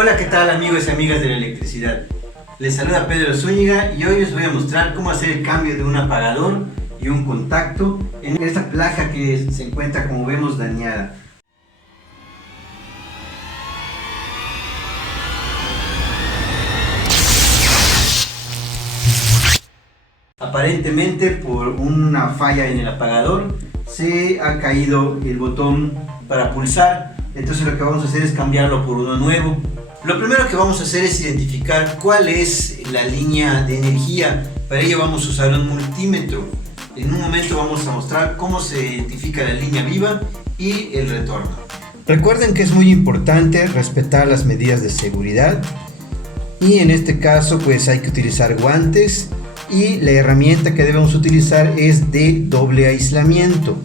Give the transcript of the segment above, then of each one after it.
Hola, ¿qué tal amigos y amigas de la electricidad? Les saluda Pedro Zúñiga y hoy les voy a mostrar cómo hacer el cambio de un apagador y un contacto en esta placa que se encuentra, como vemos, dañada. Aparentemente por una falla en el apagador se ha caído el botón para pulsar, entonces lo que vamos a hacer es cambiarlo por uno nuevo. Lo primero que vamos a hacer es identificar cuál es la línea de energía. Para ello vamos a usar un multímetro. En un momento vamos a mostrar cómo se identifica la línea viva y el retorno. Recuerden que es muy importante respetar las medidas de seguridad y en este caso pues hay que utilizar guantes y la herramienta que debemos utilizar es de doble aislamiento,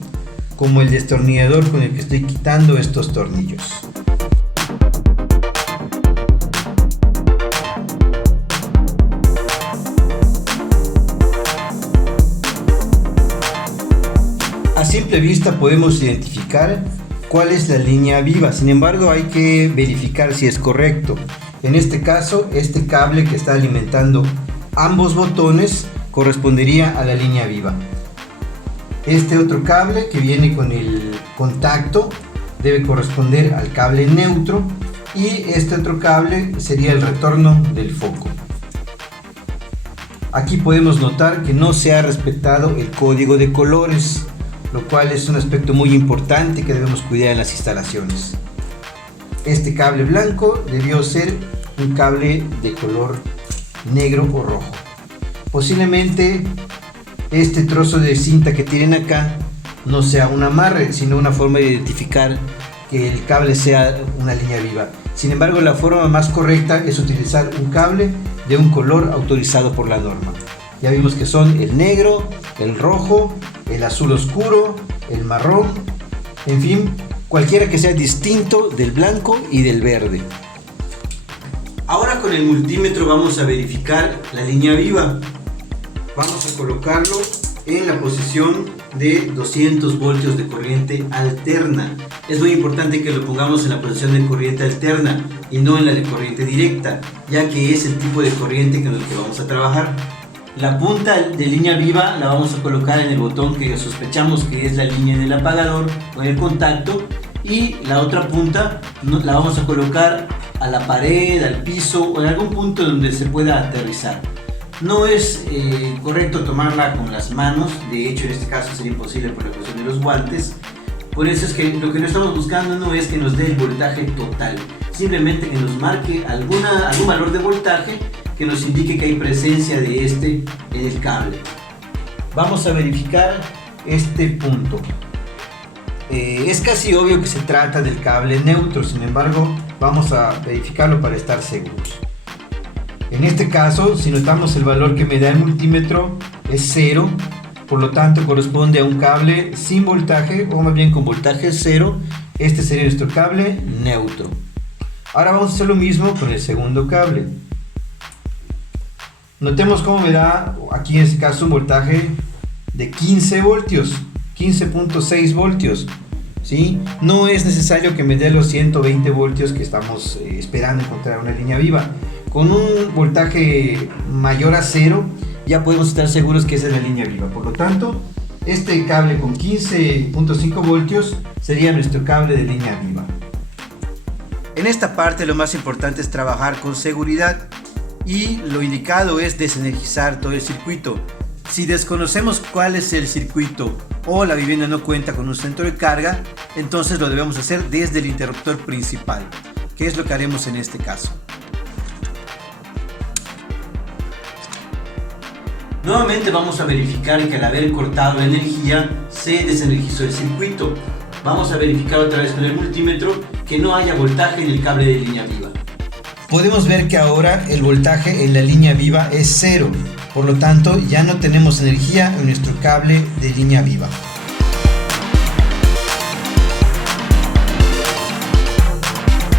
como el destornillador con el que estoy quitando estos tornillos. A simple vista podemos identificar cuál es la línea viva, sin embargo hay que verificar si es correcto. En este caso, este cable que está alimentando ambos botones correspondería a la línea viva. Este otro cable que viene con el contacto debe corresponder al cable neutro y este otro cable sería el retorno del foco. Aquí podemos notar que no se ha respetado el código de colores, lo cual es un aspecto muy importante que debemos cuidar en las instalaciones. Este cable blanco debió ser un cable de color negro o rojo. Posiblemente este trozo de cinta que tienen acá no sea un amarre, sino una forma de identificar que el cable sea una línea viva. Sin embargo, la forma más correcta es utilizar un cable de un color autorizado por la norma. Ya vimos que son el negro, el rojo, el azul oscuro, el marrón, en fin, cualquiera que sea distinto del blanco y del verde. Ahora con el multímetro vamos a verificar la línea viva. Vamos a colocarlo en la posición de 200 voltios de corriente alterna. Es muy importante que lo pongamos en la posición de corriente alterna y no en la de corriente directa, ya que es el tipo de corriente con el que vamos a trabajar. La punta de línea viva la vamos a colocar en el botón que sospechamos que es la línea del apagador o en el contacto, y la otra punta la vamos a colocar a la pared, al piso o en algún punto donde se pueda aterrizar. No es correcto tomarla con las manos, de hecho en este caso sería imposible por la cuestión de los guantes. Por eso es que lo que no estamos buscando no es que nos dé el voltaje total, simplemente que nos marque algún valor de voltaje que nos indique que hay presencia de este en el cable. Vamos a verificar este punto. Es casi obvio que se trata del cable neutro, sin embargo vamos a verificarlo para estar seguros. En este caso, si notamos el valor que me da el multímetro es 0, por lo tanto corresponde a un cable sin voltaje, o más bien con voltaje 0. Este sería nuestro cable neutro. Ahora vamos a hacer lo mismo con el segundo cable. Notemos cómo me da aquí en este caso un voltaje de 15 voltios, 15.6 voltios. ¿Sí? No es necesario que me dé los 120 voltios que estamos esperando encontrar una línea viva. Con un voltaje mayor a 0 ya podemos estar seguros que esa es la línea viva. Por lo tanto, este cable con 15.5 voltios sería nuestro cable de línea viva. En esta parte lo más importante es trabajar con seguridad y lo indicado es desenergizar todo el circuito. Si desconocemos cuál es el circuito o la vivienda no cuenta con un centro de carga, entonces lo debemos hacer desde el interruptor principal, que es lo que haremos en este caso. Nuevamente vamos a verificar que al haber cortado la energía se desenergizó el circuito. Vamos a verificar otra vez con el multímetro que no haya voltaje en el cable de línea viva. Podemos ver que ahora el voltaje en la línea viva es 0. Por lo tanto, ya no tenemos energía en nuestro cable de línea viva.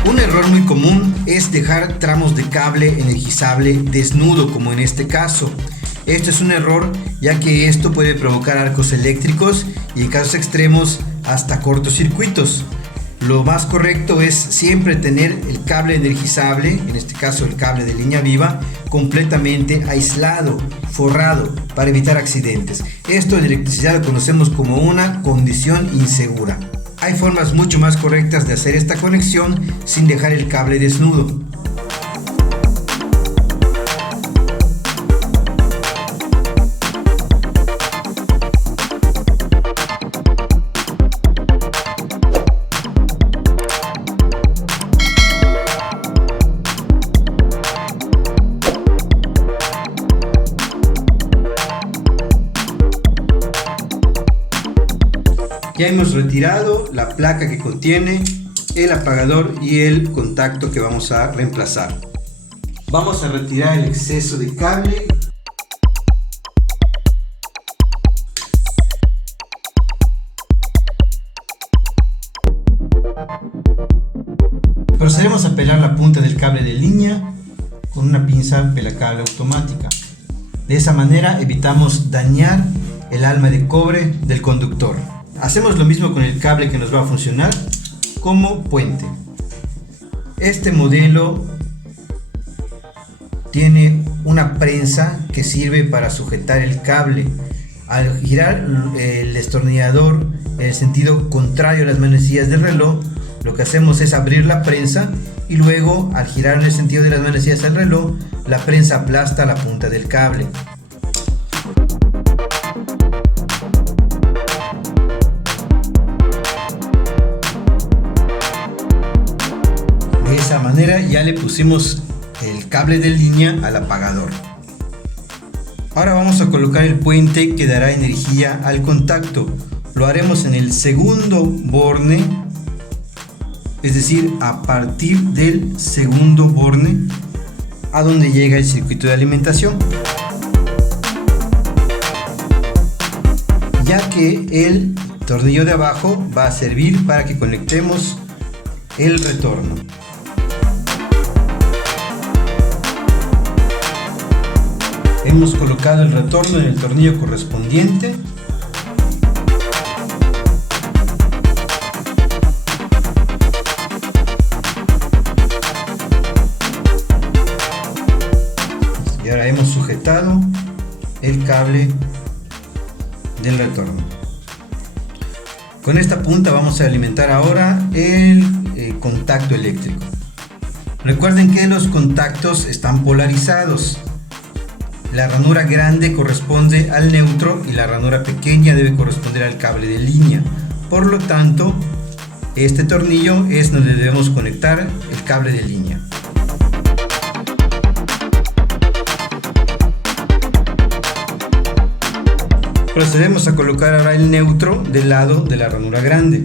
Un error muy común es dejar tramos de cable energizable desnudo, como en este caso. Esto es un error, ya que esto puede provocar arcos eléctricos y en casos extremos hasta cortocircuitos. Lo más correcto es siempre tener el cable energizable, en este caso el cable de línea viva, completamente aislado, forrado, para evitar accidentes. Esto en electricidad lo conocemos como una condición insegura. Hay formas mucho más correctas de hacer esta conexión sin dejar el cable desnudo. Ya hemos retirado la placa que contiene el apagador y el contacto que vamos a reemplazar. Vamos a retirar el exceso de cable. Procedemos a pelar la punta del cable de línea con una pinza pelacable automática. De esa manera evitamos dañar el alma de cobre del conductor. Hacemos lo mismo con el cable que nos va a funcionar como puente. Este modelo tiene una prensa que sirve para sujetar el cable. Al girar el destornillador en el sentido contrario a las manecillas del reloj, lo que hacemos es abrir la prensa y luego al girar en el sentido de las manecillas del reloj, la prensa aplasta la punta del cable. De esa manera ya le pusimos el cable de línea al apagador. Ahora vamos a colocar el puente que dará energía al contacto. Lo haremos en el segundo borne, es decir, a partir del segundo borne a donde llega el circuito de alimentación, ya que el tornillo de abajo va a servir para que conectemos el retorno. Hemos colocado el retorno en el tornillo correspondiente. Y ahora hemos sujetado el cable del retorno. Con esta punta vamos a alimentar ahora el contacto eléctrico. Recuerden que los contactos están polarizados. La ranura grande corresponde al neutro y la ranura pequeña debe corresponder al cable de línea. Por lo tanto, este tornillo es donde debemos conectar el cable de línea. Procedemos a colocar ahora el neutro del lado de la ranura grande.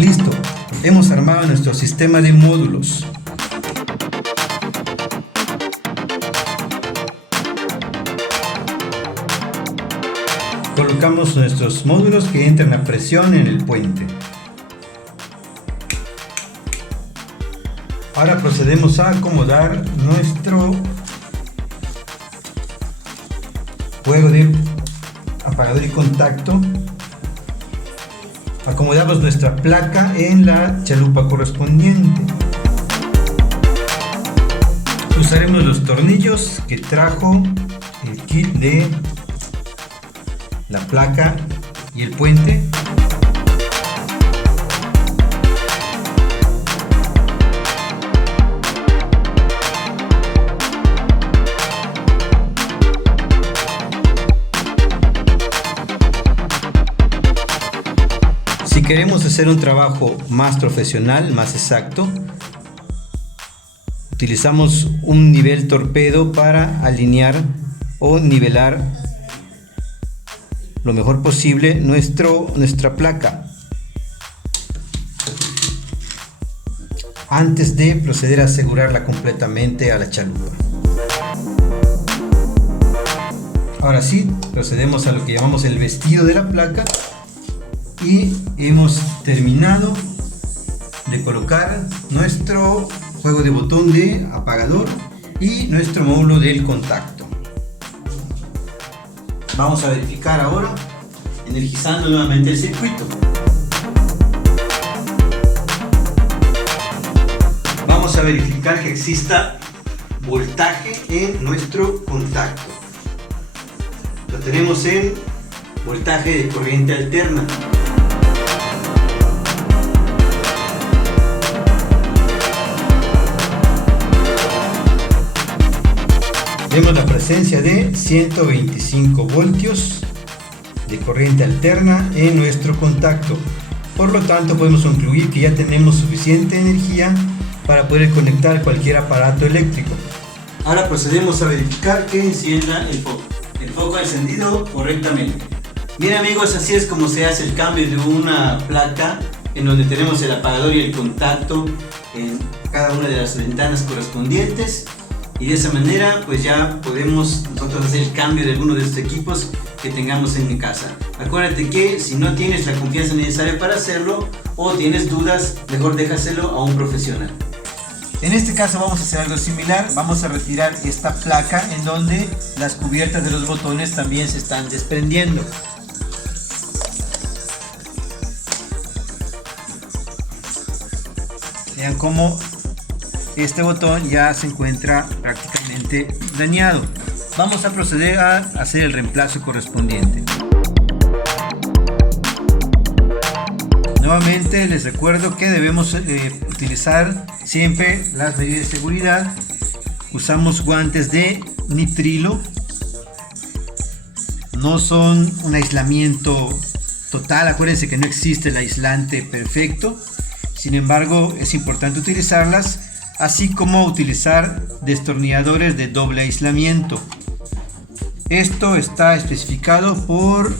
Listo. Hemos armado nuestro sistema de módulos. Colocamos nuestros módulos que entran a presión en el puente. Ahora procedemos a acomodar nuestro juego de apagador y contacto. Acomodamos nuestra placa en la chalupa correspondiente. Usaremos los tornillos que trajo el kit de la placa y el puente. Si queremos hacer un trabajo más profesional, más exacto, utilizamos un nivel torpedo para alinear o nivelar lo mejor posible nuestra placa antes de proceder a asegurarla completamente a la chalupa. Ahora sí, procedemos a lo que llamamos el vestido de la placa y hemos terminado de colocar nuestro juego de botón de apagador y nuestro módulo del contacto. Vamos a verificar ahora, energizando nuevamente el circuito. Vamos a verificar que exista voltaje en nuestro contacto. Lo tenemos en voltaje de corriente alterna. Vemos la presencia de 125 voltios de corriente alterna en nuestro contacto. Por lo tanto, podemos concluir que ya tenemos suficiente energía para poder conectar cualquier aparato eléctrico. Ahora procedemos a verificar que encienda el foco. El foco ha encendido correctamente. Bien amigos, así es como se hace el cambio de una placa en donde tenemos el apagador y el contacto en cada una de las ventanas correspondientes. Y de esa manera pues ya podemos nosotros hacer el cambio de alguno de estos equipos que tengamos en mi casa. Acuérdate que si no tienes la confianza necesaria para hacerlo o tienes dudas, mejor déjaselo a un profesional. En este caso vamos a hacer algo similar. Vamos a retirar esta placa en donde las cubiertas de los botones también se están desprendiendo. Vean cómo este botón ya se encuentra prácticamente dañado. Vamos a proceder a hacer el reemplazo correspondiente. Nuevamente les recuerdo que debemos utilizar siempre las medidas de seguridad. Usamos guantes de nitrilo. No son un aislamiento total. Acuérdense que no existe el aislante perfecto. Sin embargo, es importante utilizarlas, así como utilizar destornilladores de doble aislamiento. Esto está especificado por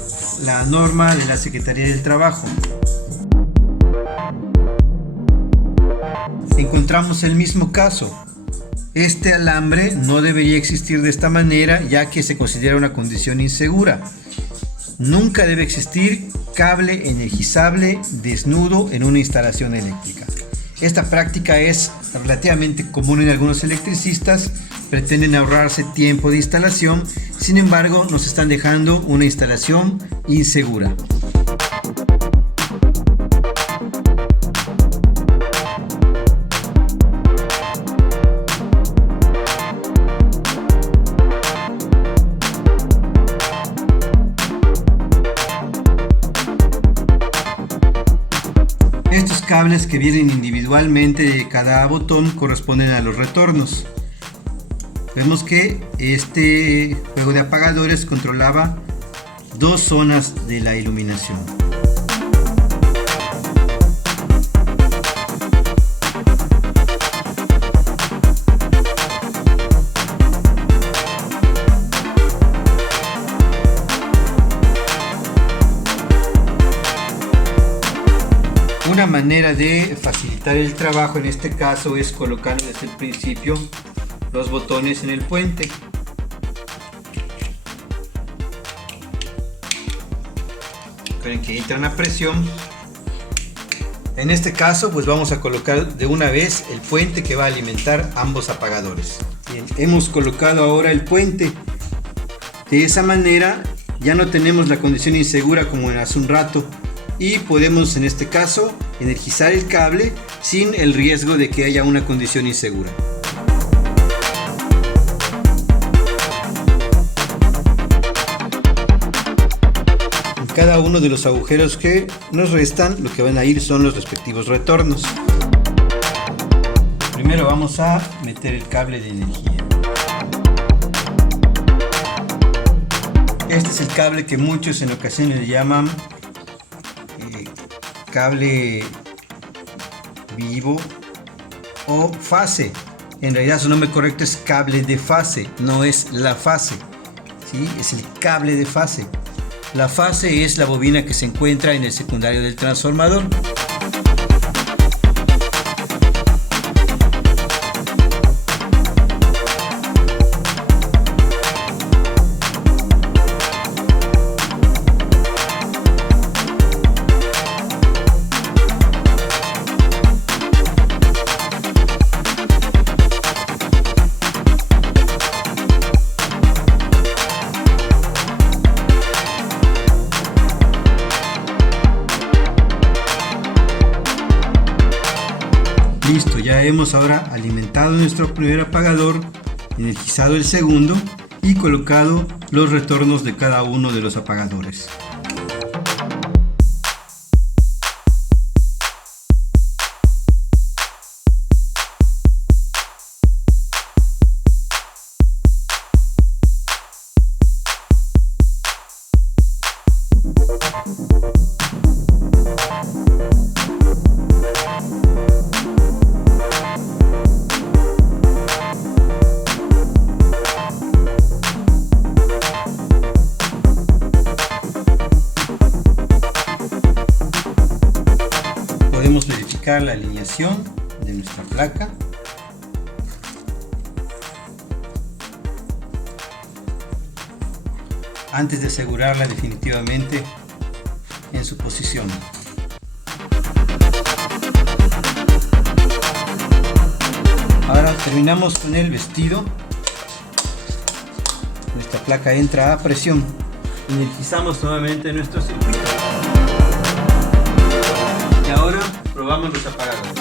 la norma de la Secretaría del Trabajo. Encontramos el mismo caso. Este alambre no debería existir de esta manera, ya que se considera una condición insegura. Nunca debe existir cable energizable desnudo en una instalación eléctrica. Esta práctica es relativamente común en algunos electricistas, pretenden ahorrarse tiempo de instalación, sin embargo nos están dejando una instalación insegura. Estos cables que vienen individualmente de cada botón corresponden a los retornos. Vemos que este juego de apagadores controlaba dos zonas de la iluminación. Una manera de facilitar el trabajo en este caso es colocar desde el principio los botones en el puente. Recuerden que entra una presión. En este caso pues vamos a colocar de una vez el puente que va a alimentar ambos apagadores. Bien, hemos colocado ahora el puente. De esa manera ya no tenemos la condición insegura como hace un rato. Y podemos en este caso energizar el cable sin el riesgo de que haya una condición insegura. En cada uno de los agujeros que nos restan, lo que van a ir son los respectivos retornos. Primero vamos a meter el cable de energía. Este es el cable que muchos en ocasiones le llaman cable vivo o fase. En realidad su nombre correcto es cable de fase, no es la fase, ¿sí? Es el cable de fase. La fase es la bobina que se encuentra en el secundario del transformador. Listo, ya hemos ahora alimentado nuestro primer apagador, energizado el segundo y colocado los retornos de cada uno de los apagadores. Podemos verificar la alineación de nuestra placa. Antes de asegurarla definitivamente en su posición. Ahora terminamos con el vestido. Nuestra placa entra a presión. Energizamos nuevamente nuestro circuito. Y ahora probamos los apagadores.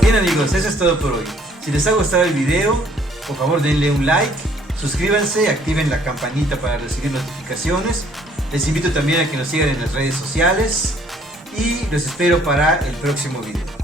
Bien amigos, eso es todo por hoy. Si les ha gustado el video, por favor denle un like, suscríbanse, activen la campanita para recibir notificaciones. Les invito también a que nos sigan en las redes sociales y los espero para el próximo video.